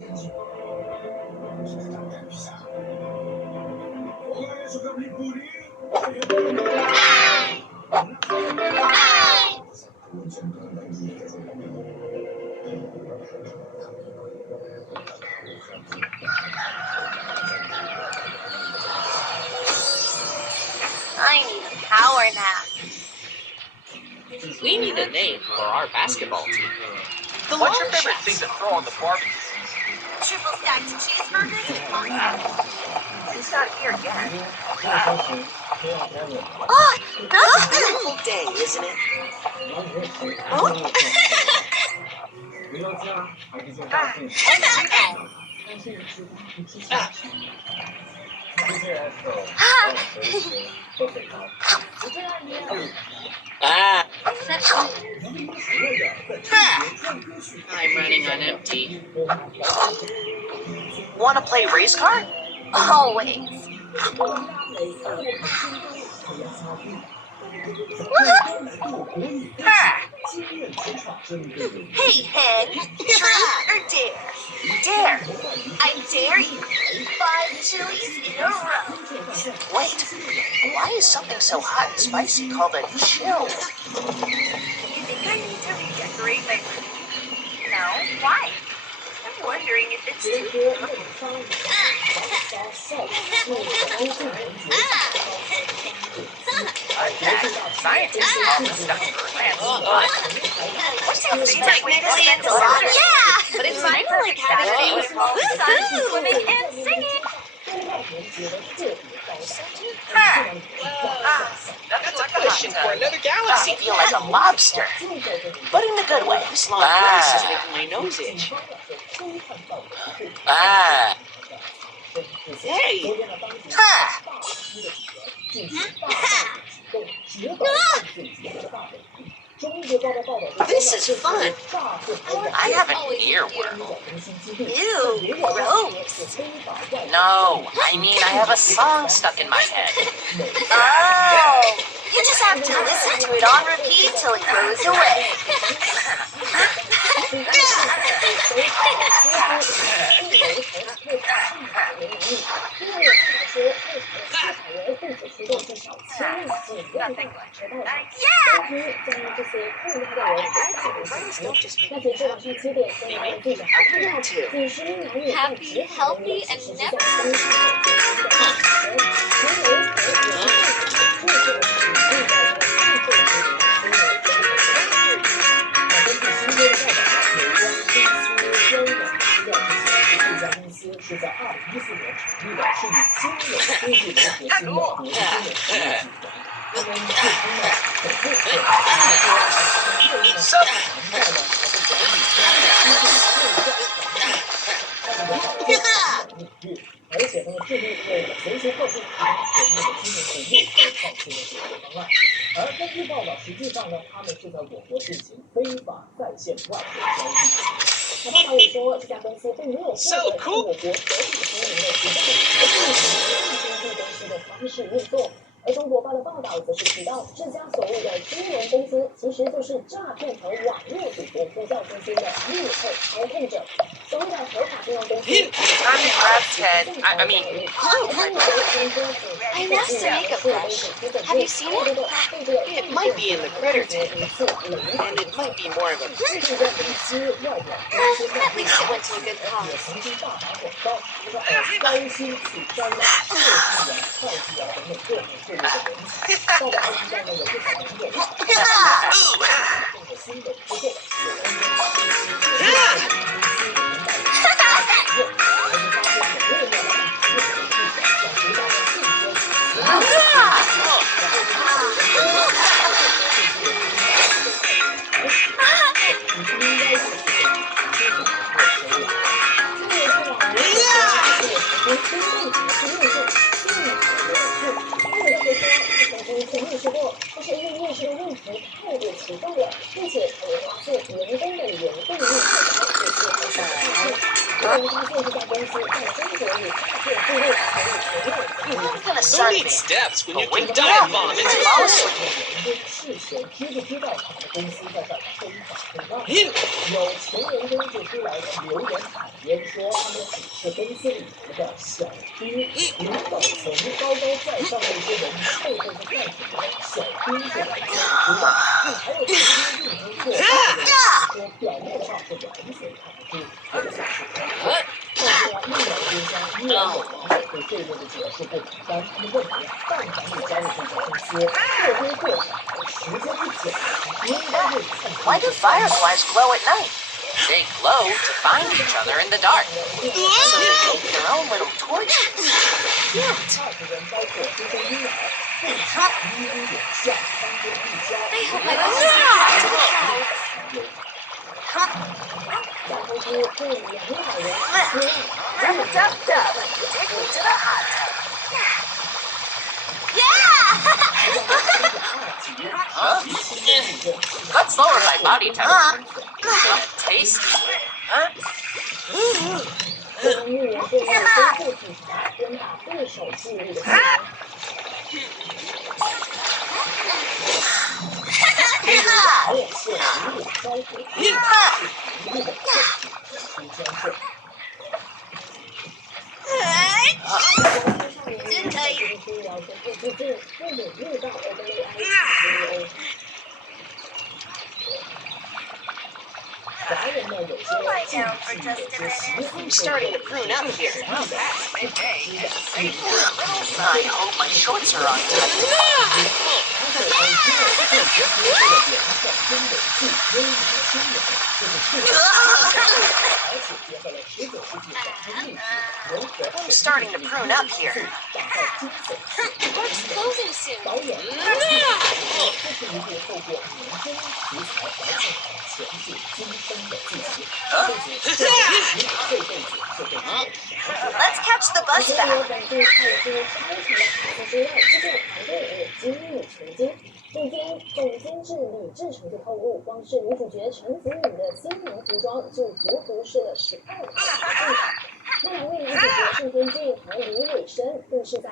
I need a power nap. We need a name for our basketball team. What's your favorite thing to throw on the barbecue? Triple stacked cheeseburgers with mustard. He's not here yet. Oh, that's A beautiful day, isn't it? Ah! I'm running on empty. Want to play race car? Always. Hey, hen. Truth or dare? Dare. I dare you. 5 chilies in a row. Wait. Why is something so hot and spicy called a chill? You think I need to redecorate my room? No? Why? I'm wondering if it's too Scientists call this stuff plants. What's that technically it's water? Yeah! But it's kind of like having a day with both sun, swimming, and singing. Nothing like a Pushing for another I galaxy. feel like a lobster, but in a good way. This long grass is making my nose itch. Ah. Hey! Ha! This is fun. I have an earworm. Ew, gross. No, I mean I have a song stuck in my head. Oh, you just have to listen to it on repeat till it goes away. Nothing like it. Yeah! Friends don't just make me happy. They make me happy too. Happy, healthy, and never... So cool! 而中国报的报道则是提到，这家所谓的金融公司其实就是诈骗和网络赌博呼叫中心的幕后操控者。所谓的合法金融公司， I'm glad Ted. I mean, I noticed a makeup brush. Have you seen it? It might be in the critter tank, and it might be more of a critter. At least it went to a good cause. 曾经大打广告，高薪取专栏、设计员、会计员等等各种各样的人才。报道中呢，有不少网友中了新闻之后， What kind of Who sun needs baby? steps when you But can wake dive up. bomb It's into fall it? asleep. 事前知道好的公司在这儿非常非常嗯有前员工就出来留言坦言说，他们只是公司里头的小兵，领导层高高在上的一些人背后是干什么的？小兵是来自主导，还有曾经应征过的人说，表面上是完全看不出有所是非。但是呢，另外一边厢依然有网友对这一类的解释不买单，他们认为但凡你加入这家公司，过多过少，时间一久，应该会看出。 Why do fireflies glow at night? They glow to find each other in the dark. So they make their own little torches. Cute. 20人包括出生婴儿，共享一屋檐下，当中一家。 I hope my voice is back to the crowd. 然后是对两老人说， Rub-a-dub-dub. Take me to the hot tub. Huh? Let's lower my body temperature. Tasty. Huh? 当女人对外公布体裁，边打对手记录的时候。 烈士无脸招魂，一路的出江镇。真可以。要求不自尽，父母遇到 OpenAI CEO。华人呢有些禁忌，有些习俗 I'm starting to prune up here. I hope my shorts are on tight. 而 I'm starting to prune up here. Work's closing soon. 导演这是一部透过年轻题材来探讨前世今生的剧情，并且这辈子就被你 Let's catch the bus 除 back. 了本地派出超强的卡司之外，制作团队也精益求精。总监制李志成就透露，光是女主角陈子敏的新娘服装就足足试了12个小时。另外，女主角盛天俊和李伟生更是在